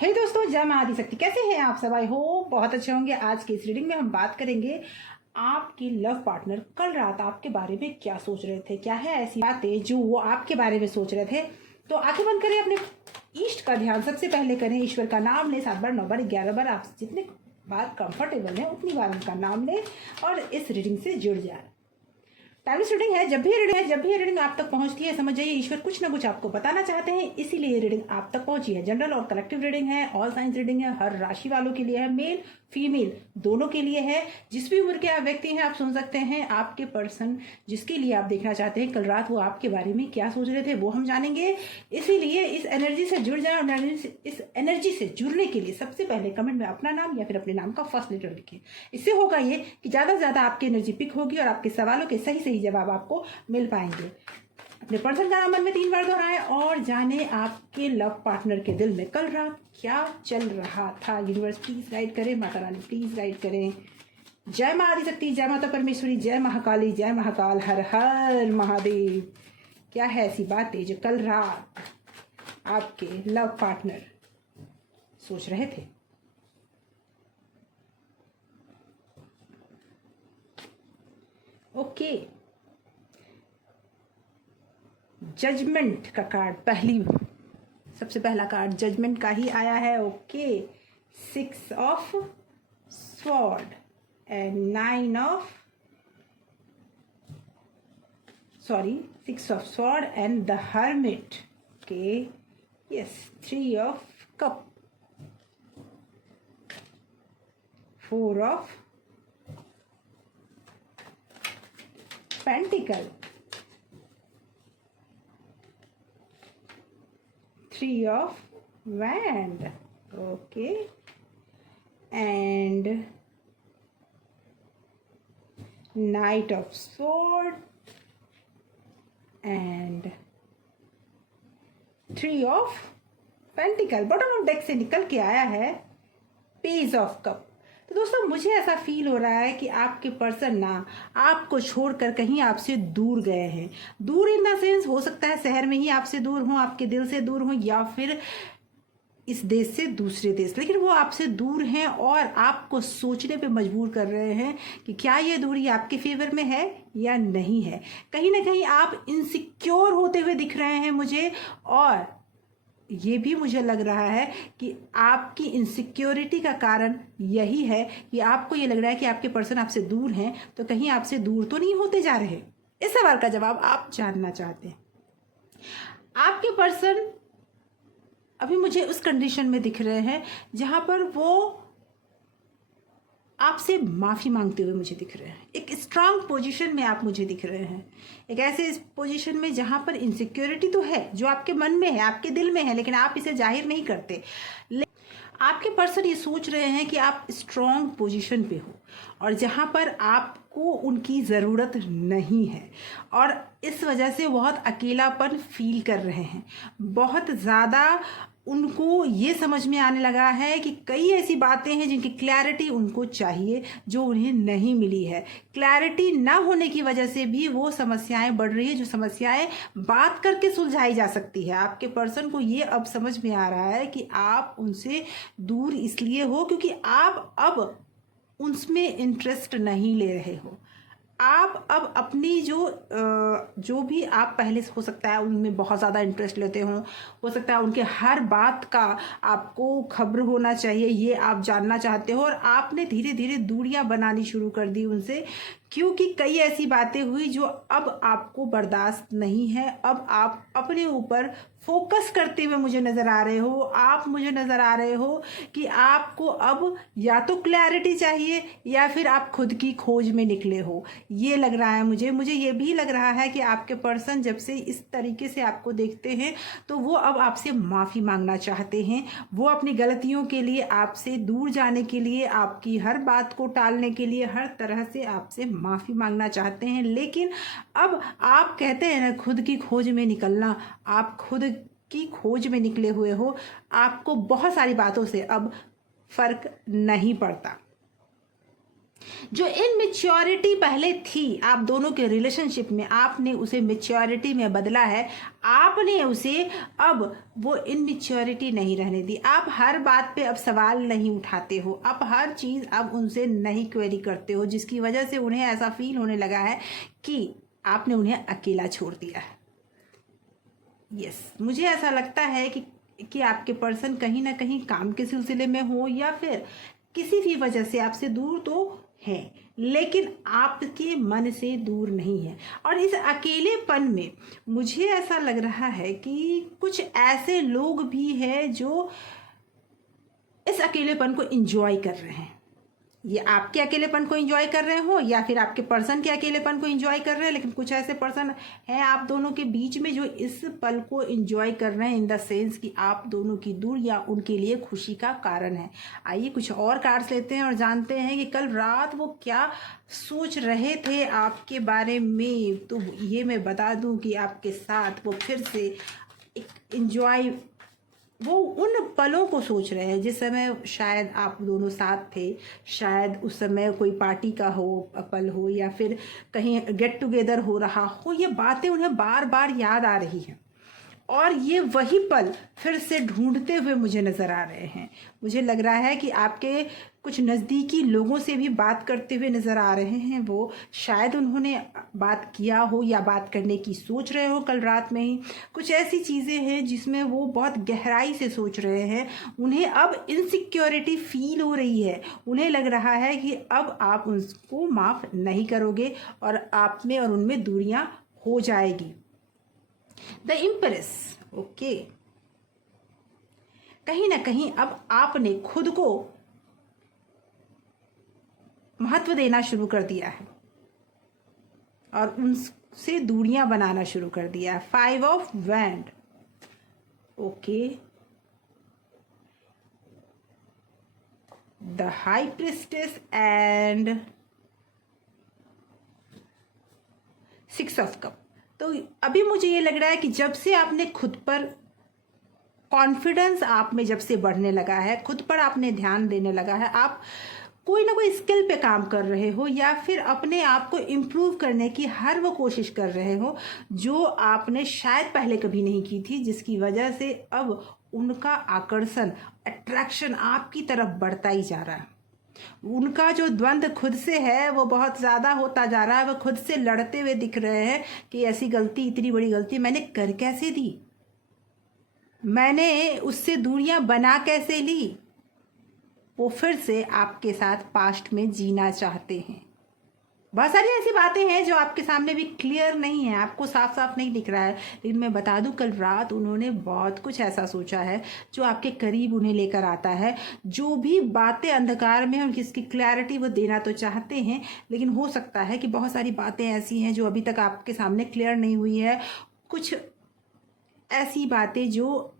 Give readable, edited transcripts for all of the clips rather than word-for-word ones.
हे दोस्तों, जय मां आदिशक्ति। कैसे हैं आप सब? आई होप बहुत अच्छे होंगे। आज की इस रीडिंग में हम बात करेंगे आपकी लव पार्टनर कल रात आपके बारे में क्या सोच रहे थे। क्या है ऐसी बातें जो वो आपके बारे में सोच रहे थे? तो आंखें बंद करें, अपने इष्ट का ध्यान सबसे पहले करें, ईश्वर का नाम लें 7 बार 9 बार 11 बार, आप जितने बार कंफर्टेबल है उतनी बार उनका नाम लें और इस रीडिंग से जुड़ जाए। टाइमलेस रीडिंग है। जब भी ये रीडिंग आप तक पहुंचती है, समझ जाइए ईश्वर कुछ ना कुछ आपको बताना चाहते हैं, इसीलिए ये रीडिंग आप तक पहुंची है। जनरल और कलेक्टिव रीडिंग है, ऑल साइंस रीडिंग है, हर राशि वालों के लिए है, मेल फीमेल दोनों के लिए है। जिस भी उम्र के आप व्यक्ति हैं आप सुन सकते हैं। आपके पर्सन जिसके लिए आप देखना चाहते हैं कल रात वो आपके बारे में क्या सोच रहे थे वो हम जानेंगे। इसीलिए इस एनर्जी से जुड़ जाए और इस एनर्जी से जुड़ने के लिए सबसे पहले कमेंट में अपना नाम या फिर अपने नाम का फर्स्ट लेटर लिखें। इससे होगा ये कि ज़्यादा से ज़्यादा आपकी एनर्जी पिक होगी और आपके सवालों के सही सही जवाब आपको मिल पाएंगे। अपने पर्सन का नाम मन में 3 बार दोहराएं और जाने आपके लव पार्टनर के दिल में कल रात क्या चल रहा था। यूनिवर्स प्लीज गाइड करें, माता रानी प्लीज गाइड करें। जय मां आदिशक्ति, जय माता परमेश्वरी, जय महाकाली, जय महाकाल, हर हर महादेव। क्या है ऐसी बातें जो कल रात आपके लव पार्टनर सोच रहे थे? ओके, जजमेंट का कार्ड सबसे पहला कार्ड जजमेंट का ही आया है। Okay, 6 of sword and 6 of sword and the hermit. Okay, yes, 3 of cup, 4 of pentacle, 3 of wand. Okay, and knight of sword and 3 of pentacle। Bottom of deck से निकल के आया है पेज ऑफ कप। तो दोस्तों मुझे ऐसा feel हो रहा है कि आपके पर्सन ना आपको छोड़कर कहीं आपसे दूर गए हैं। दूर इन द सेंस हो सकता है शहर में ही आपसे दूर हों, आपके दिल से दूर हों, या फिर इस देश से दूसरे देश, लेकिन वो आपसे दूर हैं और आपको सोचने पे मजबूर कर रहे हैं कि क्या ये दूरी आपके फेवर में है या नहीं है। कहीं ना कहीं आप इनसिक्योर होते हुए दिख रहे हैं मुझे, और ये भी मुझे लग रहा है कि आपकी इनसिक्योरिटी का कारण यही है कि आपको ये लग रहा है कि आपके पर्सन आपसे दूर हैं, तो कहीं आपसे दूर तो नहीं होते जा रहे। इस सवाल का जवाब आप जानना चाहते हैं। आपके पर्सन अभी मुझे उस कंडीशन में दिख रहे हैं जहां पर वो आपसे माफ़ी मांगते हुए मुझे दिख रहे हैं। एक स्ट्रांग पोजीशन में आप मुझे दिख रहे हैं, एक ऐसे पोजीशन में जहां पर इनसिक्योरिटी तो है जो आपके मन में है, आपके दिल में है, लेकिन आप इसे जाहिर नहीं करते। आपके पर्सन ये सोच रहे हैं कि आप स्ट्रांग पोजीशन पे हो और जहां पर आपको उनकी ज़रूरत नहीं है, और इस वजह से बहुत अकेलापन फील कर रहे हैं। बहुत ज़्यादा उनको ये समझ में आने लगा है कि कई ऐसी बातें हैं जिनकी क्लैरिटी उनको चाहिए जो उन्हें नहीं मिली है। क्लैरिटी ना होने की वजह से भी वो समस्याएं बढ़ रही है, जो समस्याएं बात करके सुलझाई जा सकती है। आपके पर्सन को ये अब समझ में आ रहा है कि आप उनसे दूर इसलिए हो क्योंकि आप अब उनमें इंटरेस्ट नहीं ले रहे हो। आप अब अपनी जो भी आप पहले हो सकता है उनमें बहुत ज़्यादा इंटरेस्ट लेते हो सकता है उनके हर बात का आपको खबर होना चाहिए, ये आप जानना चाहते हो, और आपने धीरे धीरे दूरियां बनानी शुरू कर दी उनसे, क्योंकि कई ऐसी बातें हुई जो अब आपको बर्दाश्त नहीं है। अब आप अपने ऊपर फोकस करते हुए मुझे नज़र आ रहे हो। आप मुझे नज़र आ रहे हो कि आपको अब या तो क्लैरिटी चाहिए या फिर आप खुद की खोज में निकले हो। ये लग रहा है मुझे ये भी लग रहा है कि आपके पर्सन जब से इस तरीके से आपको देखते हैं तो वो अब आपसे माफ़ी मांगना चाहते हैं। वो अपनी गलतियों के लिए, आपसे दूर जाने के लिए, आपकी हर बात को टालने के लिए हर तरह से आपसे माफ़ी मांगना चाहते हैं। लेकिन अब आप कहते हैं ना खुद की खोज में निकलना, आप खुद की खोज में निकले हुए हो। आपको बहुत सारी बातों से अब फर्क नहीं पड़ता। जो इनमेच्योरिटी पहले थी आप दोनों के रिलेशनशिप में, आपने उसे मेच्योरिटी में बदला है। आपने उसे अब वो इनमेच्योरिटी नहीं रहने दी। आप हर बात पे अब सवाल नहीं उठाते हो, आप हर चीज़ अब उनसे नहीं क्वेरी करते हो, जिसकी वजह से उन्हें ऐसा फील होने लगा है कि आपने उन्हें अकेला छोड़ दिया है। यस, मुझे ऐसा लगता है कि आपके पर्सन कहीं ना कहीं काम के सिलसिले में हो या फिर किसी भी वजह से आपसे दूर तो है, लेकिन आपके मन से दूर नहीं है। और इस अकेलेपन में मुझे ऐसा लग रहा है कि कुछ ऐसे लोग भी हैं जो इस अकेलेपन को एंजॉय कर रहे हैं। ये आपके अकेलेपन को एंजॉय कर रहे हो या फिर आपके पर्सन के अकेलेपन को एंजॉय कर रहे हैं, लेकिन कुछ ऐसे पर्सन हैं आप दोनों के बीच में जो इस पल को एंजॉय कर रहे हैं, इन द सेंस कि आप दोनों की दूर या उनके लिए खुशी का कारण है। आइए कुछ और कार्ड्स लेते हैं और जानते हैं कि कल रात वो क्या सोच रहे थे आपके बारे में। तो ये मैं बता दूं कि आपके साथ वो फिर से एक एंजॉय, वो उन पलों को सोच रहे हैं जिस समय शायद आप दोनों साथ थे, शायद उस समय कोई पार्टी का हो पल हो या फिर कहीं गेट टुगेदर हो रहा हो। ये बातें उन्हें बार बार याद आ रही हैं और ये वही पल फिर से ढूंढते हुए मुझे नज़र आ रहे हैं। मुझे लग रहा है कि आपके कुछ नज़दीकी लोगों से भी बात करते हुए नज़र आ रहे हैं। वो शायद उन्होंने बात किया हो या बात करने की सोच रहे हो कल रात में ही। कुछ ऐसी चीज़ें हैं जिसमें वो बहुत गहराई से सोच रहे हैं। उन्हें अब इनसिक्योरिटी फील हो रही है। उन्हें लग रहा है कि अब आप उनको माफ़ नहीं करोगे और आप में और उनमें दूरियां हो जाएगी। द इम्प्रेस, ओके, कहीं ना कहीं अब आपने खुद को महत्व देना शुरू कर दिया है और उनसे दूरियां बनाना शुरू कर दिया है। 5 of wand, okay, the high priestess and 6 of cup. तो अभी मुझे ये लग रहा है कि जब से आपने खुद पर कॉन्फिडेंस आप में जब से बढ़ने लगा है, खुद पर आपने ध्यान देने लगा है, आप कोई ना कोई स्किल पे काम कर रहे हो या फिर अपने आप को इम्प्रूव करने की हर वो कोशिश कर रहे हो जो आपने शायद पहले कभी नहीं की थी, जिसकी वजह से अब उनका आकर्षण, अट्रैक्शन आपकी तरफ बढ़ता ही जा रहा है। उनका जो द्वंद्व खुद से है वो बहुत ज़्यादा होता जा रहा है। वो खुद से लड़ते हुए दिख रहे हैं कि ऐसी गलती, इतनी बड़ी गलती मैंने कर कैसे दी, मैंने उससे दूरियां बना कैसे ली। वो फिर से आपके साथ पास्ट में जीना चाहते हैं। बहुत सारी ऐसी बातें हैं जो आपके सामने भी क्लियर नहीं है, आपको साफ साफ नहीं दिख रहा है, लेकिन मैं बता दूं कल रात उन्होंने बहुत कुछ ऐसा सोचा है जो आपके करीब उन्हें लेकर आता है। जो भी बातें अंधकार में और जिसकी क्लैरिटी वो देना तो चाहते हैं, लेकिन हो सकता है कि बहुत सारी बातें ऐसी हैं जो अभी तक आपके सामने क्लियर नहीं हुई है। कुछ ऐसी बातें जो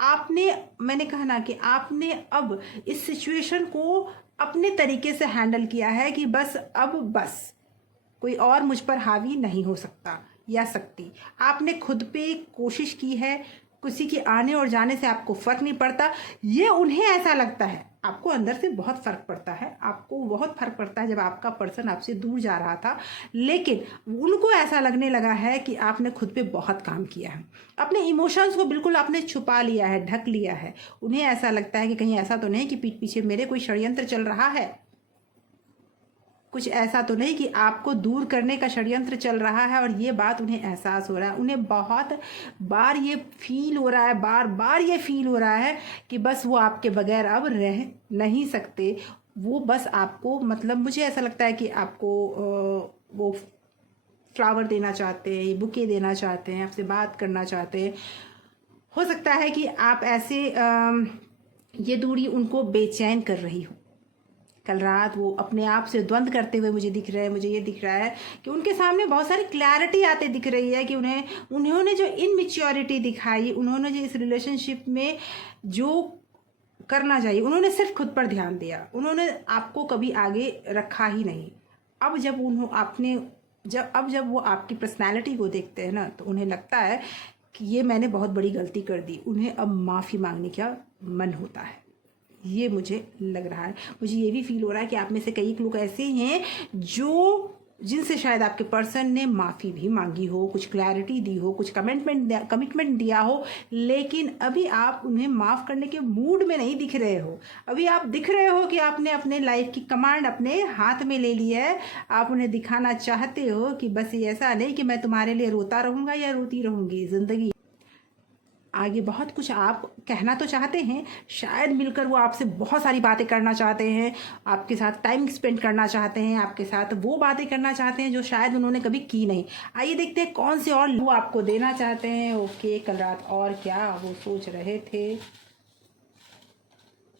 आपने, मैंने कहा ना कि आपने अब इस सिचुएशन को अपने तरीके से हैंडल किया है कि बस कोई और मुझ पर हावी नहीं हो सकता या सकती। आपने खुद पे कोशिश की है, किसी के आने और जाने से आपको फर्क नहीं पड़ता। ये उन्हें ऐसा लगता है, आपको अंदर से बहुत फर्क पड़ता है, आपको बहुत फर्क पड़ता है जब आपका पर्सन आपसे दूर जा रहा था, लेकिन उनको ऐसा लगने लगा है कि आपने खुद पे बहुत काम किया है, अपने इमोशंस को बिल्कुल आपने छुपा लिया है, ढक लिया है। उन्हें ऐसा लगता है कि कहीं ऐसा तो नहीं कि पीठ पीछे मेरे कोई षड्यंत्र चल रहा है, कुछ ऐसा तो नहीं कि आपको दूर करने का षड्यंत्र चल रहा है। और ये बात उन्हें एहसास हो रहा है, उन्हें बहुत बार ये फील हो रहा है, बार बार ये फील हो रहा है कि बस वो आपके बगैर अब रह नहीं सकते। वो बस आपको, मतलब मुझे ऐसा लगता है कि आपको वो फ्लावर देना चाहते हैं, बुके देना चाहते हैं, आपसे बात करना चाहते हैं। हो सकता है कि आप ऐसे ये दूरी उनको बेचैन कर रही हो। कल रात वो अपने आप से द्वंद्व करते हुए मुझे दिख रहे हैं। मुझे ये दिख रहा है कि उनके सामने बहुत सारी क्लैरिटी आते दिख रही है कि उन्होंने जो इनमेच्योरिटी दिखाई, उन्होंने जो इस रिलेशनशिप में जो करना चाहिए, उन्होंने सिर्फ खुद पर ध्यान दिया, उन्होंने आपको कभी आगे रखा ही नहीं। अब जब वो आपकी पर्सनैलिटी को देखते हैं ना, तो उन्हें लगता है कि ये मैंने बहुत बड़ी गलती कर दी। उन्हें अब माफ़ी मांगने का मन होता है। ये मुझे लग रहा है। मुझे ये भी फील हो रहा है कि आप में से कई लोग ऐसे हैं जो जिनसे शायद आपके पर्सन ने माफ़ी भी मांगी हो, कुछ क्लैरिटी दी हो, कुछ कमिटमेंट दिया हो, लेकिन अभी आप उन्हें माफ़ करने के मूड में नहीं दिख रहे हो। अभी आप दिख रहे हो कि आपने अपने लाइफ की कमांड अपने हाथ में ले ली है। आप उन्हें दिखाना चाहते हो कि बस ये ऐसा नहीं कि मैं तुम्हारे लिए रोता रहूँगा या रोती रहूँगी, ज़िंदगी आगे बहुत कुछ आप कहना तो चाहते हैं, शायद मिलकर वो आपसे बहुत सारी बातें करना चाहते हैं, आपके साथ टाइम स्पेंड करना चाहते हैं, आपके साथ वो बातें करना चाहते हैं जो शायद उन्होंने कभी की नहीं। आइए देखते हैं कौन से और वो आपको देना चाहते हैं। ओके, कल रात और क्या वो सोच रहे थे।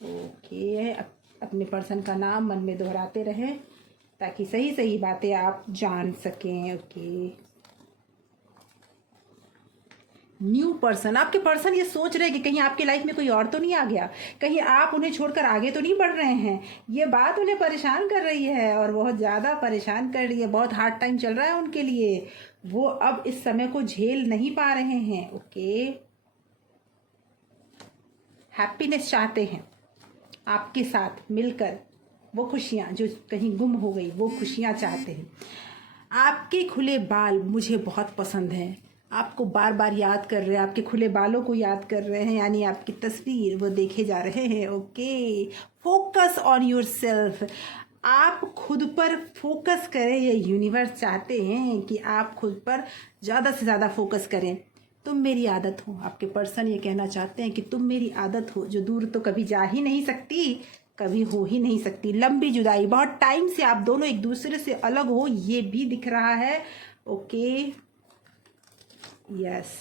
ओके, अपने पर्सन का नाम मन में दोहराते रहें ताकि सही सही बातें आप जान सकें। ओके, न्यू पर्सन, आपके पर्सन ये सोच रहे हैं कि कहीं आपकी लाइफ में कोई और तो नहीं आ गया, कहीं आप उन्हें छोड़कर आगे तो नहीं बढ़ रहे हैं। ये बात उन्हें परेशान कर रही है और बहुत ज़्यादा परेशान कर रही है। बहुत हार्ड टाइम चल रहा है उनके लिए, वो अब इस समय को झेल नहीं पा रहे हैं। ओके, हैप्पीनेस चाहते हैं आपके साथ मिलकर, वो खुशियाँ जो कहीं गुम हो गई वो खुशियाँ चाहते हैं। आपके खुले बाल मुझे बहुत पसंद हैं, आपको बार बार याद कर रहे हैं, आपके खुले बालों को याद कर रहे हैं, यानी आपकी तस्वीर वो देखे जा रहे हैं। Okay, focus on your self, आप खुद पर फोकस करें। ये यूनिवर्स चाहते हैं कि आप खुद पर ज़्यादा से ज़्यादा फोकस करें। तुम मेरी आदत हो, आपके पर्सन ये कहना चाहते हैं कि तुम मेरी आदत हो जो दूर तो कभी जा ही नहीं सकती, कभी हो ही नहीं सकती। लंबी जुदाई, बहुत टाइम से आप दोनों एक दूसरे से अलग हो, ये भी दिख रहा है। Okay, yes,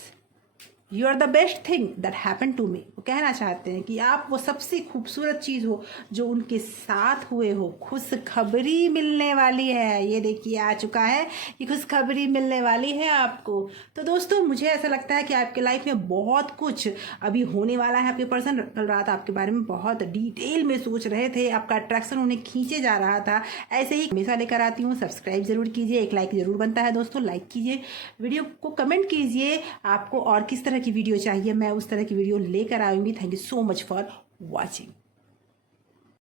you are the best thing that happen to me. वो कहना चाहते हैं कि आप वो सबसे खूबसूरत चीज़ हो जो उनके साथ हुए हो। खुशखबरी मिलने वाली है, ये देखिए आ चुका है कि खुशखबरी मिलने वाली है आपको। तो दोस्तों, मुझे ऐसा लगता है कि आपके लाइफ में बहुत कुछ अभी होने वाला है। आपके पर्सन कल रात आपके बारे में बहुत डिटेल में सोच रहे थे, आपका अट्रैक्शन उन्हें खींचे जा रहा था। ऐसे ही हमेशा लेकर आती हूँ। सब्सक्राइब जरूर कीजिए, एक लाइक जरूर बनता है दोस्तों, लाइक कीजिए, वीडियो को कमेंट कीजिए आपको और किस तरह की वीडियो चाहिए, मैं उस तरह की वीडियो लेकर आऊंगी। Thank you so much for watching.